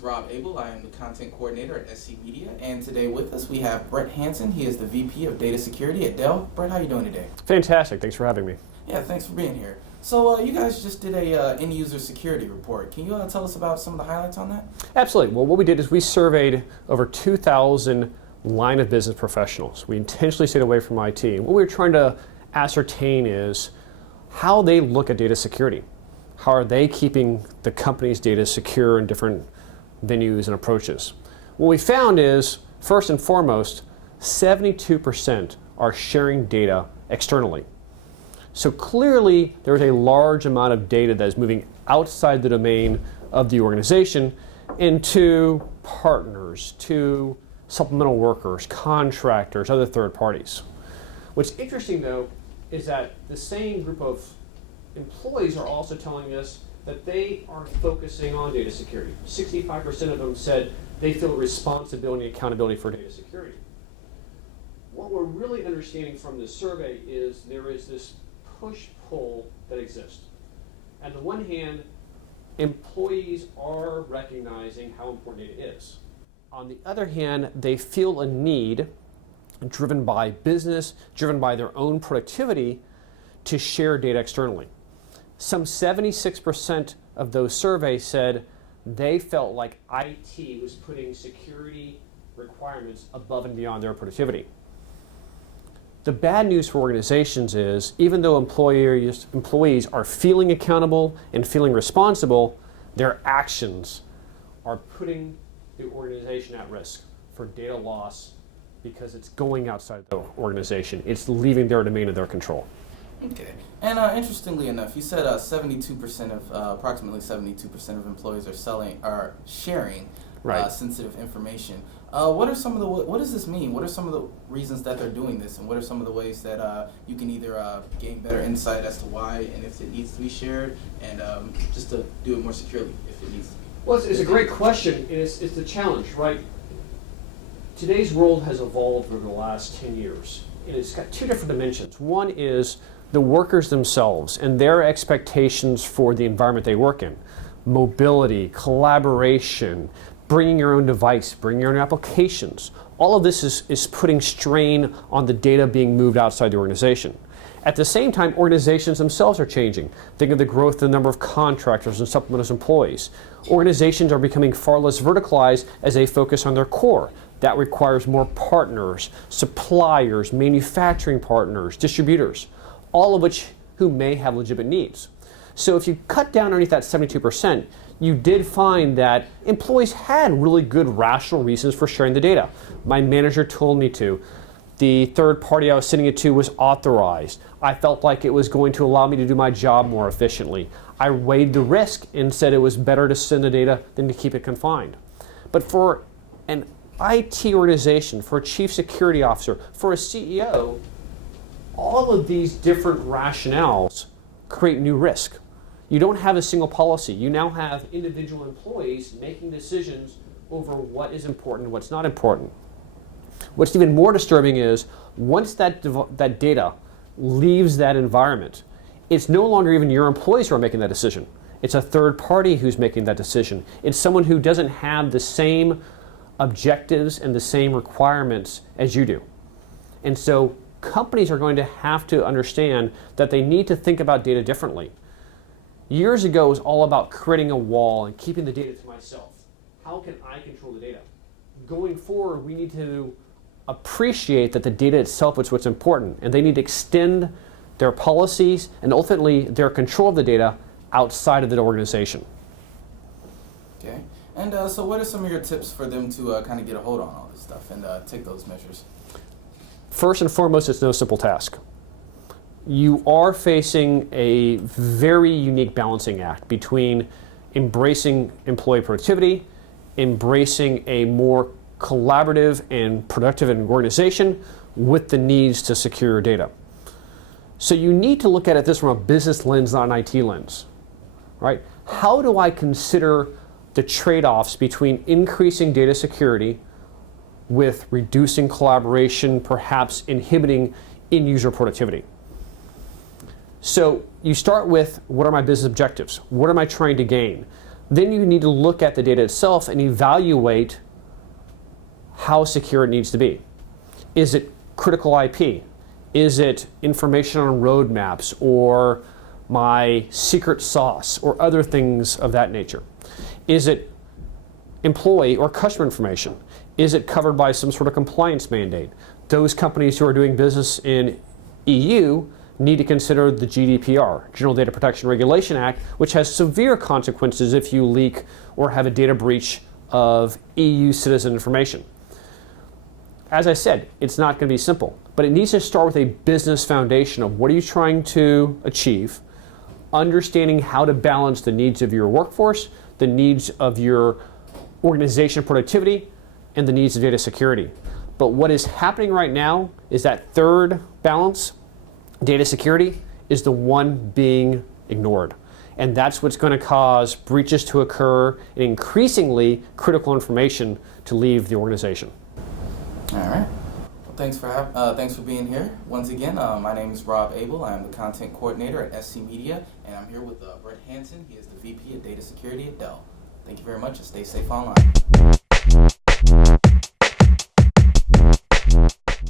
is Rob Abel. I am the content coordinator at SC Media, and today with us we have Brett Hansen. He is the VP of Data Security at Dell. Brett, how are you doing today? Fantastic. Thanks for having me. Yeah, thanks for being here. So you guys just did a end-user security report. Can you tell us about some of the highlights on that? Absolutely. Well, what we did is we surveyed over 2,000 line of business professionals. We intentionally stayed away from IT. What we were trying to ascertain is how they look at data security. How are they keeping the company's data secure in different venues and approaches? What we found is, first and foremost, 72% are sharing data externally. So clearly, there's a large amount of data that is moving outside the domain of the organization into partners, to supplemental workers, contractors, other third parties. What's interesting, though, is that the same group of employees are also telling us that they are focusing on data security. 65% of them said they feel responsibility and accountability for data security. What we're really understanding from this survey is there is this push-pull that exists. On the one hand, employees are recognizing how important data is. On the other hand, they feel a need, driven by business, driven by their own productivity, to share data externally. Some 76% of those surveys said they felt like IT was putting security requirements above and beyond their productivity. The bad news for organizations is, even though employees are feeling accountable and feeling responsible, their actions are putting the organization at risk for data loss because it's going outside the organization. It's leaving their domain of their control. Okay. And interestingly enough, you said 72% of approximately 72% of employees are sharing sensitive information. What does this mean? What are some of the reasons that they're doing this, and what are some of the ways that you can either gain better insight as to why and if it needs to be shared, and just to do it more securely if it needs to be? Well, it's a great question, and it's the challenge, right? Today's world has evolved over the last 10 years, and it's got two different dimensions. One is the workers themselves and their expectations for the environment they work in. Mobility, collaboration, bringing your own device, bringing your own applications. All of this is putting strain on the data being moved outside the organization. At the same time, organizations themselves are changing. Think of the growth of the number of contractors and supplemental employees. Organizations are becoming far less verticalized as they focus on their core. That requires more partners, suppliers, manufacturing partners, distributors, all of which who may have legitimate needs. So if you cut down underneath that 72%, you did find that employees had really good rational reasons for sharing the data. My manager told me to. The third party I was sending it to was authorized. I felt like it was going to allow me to do my job more efficiently. I weighed the risk and said it was better to send the data than to keep it confined. But for an IT organization, for a chief security officer, for a CEO, all of these different rationales create new risk. You don't have a single policy. You now have individual employees making decisions over what is important and what's not important. What's even more disturbing is once that data leaves that environment, it's no longer even your employees who are making that decision. It's a third party who's making that decision. It's someone who doesn't have the same objectives and the same requirements as you do. And so companies are going to have to understand that they need to think about data differently. Years ago, it was all about creating a wall and keeping the data to myself. How can I control the data? Going forward, we need to appreciate that the data itself is what's important, and they need to extend their policies and ultimately their control of the data outside of the organization. Okay. And so what are some of your tips for them to kind of get a hold on all this stuff and take those measures? First and foremost, it's no simple task. You are facing a very unique balancing act between embracing employee productivity, embracing a more collaborative and productive organization with the needs to secure your data. So you need to look at this from a business lens, not an IT lens, right? How do I consider the trade-offs between increasing data security with reducing collaboration, perhaps inhibiting in-user productivity? So you start with, what are my business objectives? What am I trying to gain? then you need to look at the data itself and evaluate how secure it needs to be. Is it critical IP? Is it information on roadmaps or my secret sauce or other things of that nature? Is it employee or customer information? Is it covered by some sort of compliance mandate? Those companies who are doing business in EU need to consider the GDPR, General Data Protection Regulation Act, which has severe consequences if you leak or have a data breach of EU citizen information. As I said, it's not going to be simple, but it needs to start with a business foundation of what are you trying to achieve, understanding how to balance the needs of your workforce, the needs of your organization productivity, and the needs of data security. But what is happening right now is that third balance, data security, is the one being ignored. And that's what's going to cause breaches to occur and increasingly critical information to leave the organization. All right. Well, thanks for being here. Once again, my name is Rob Abel. I am the content coordinator at SC Media, and I'm here with Brett Hansen. He is the VP of Data Security at Dell. Thank you very much, and stay safe online.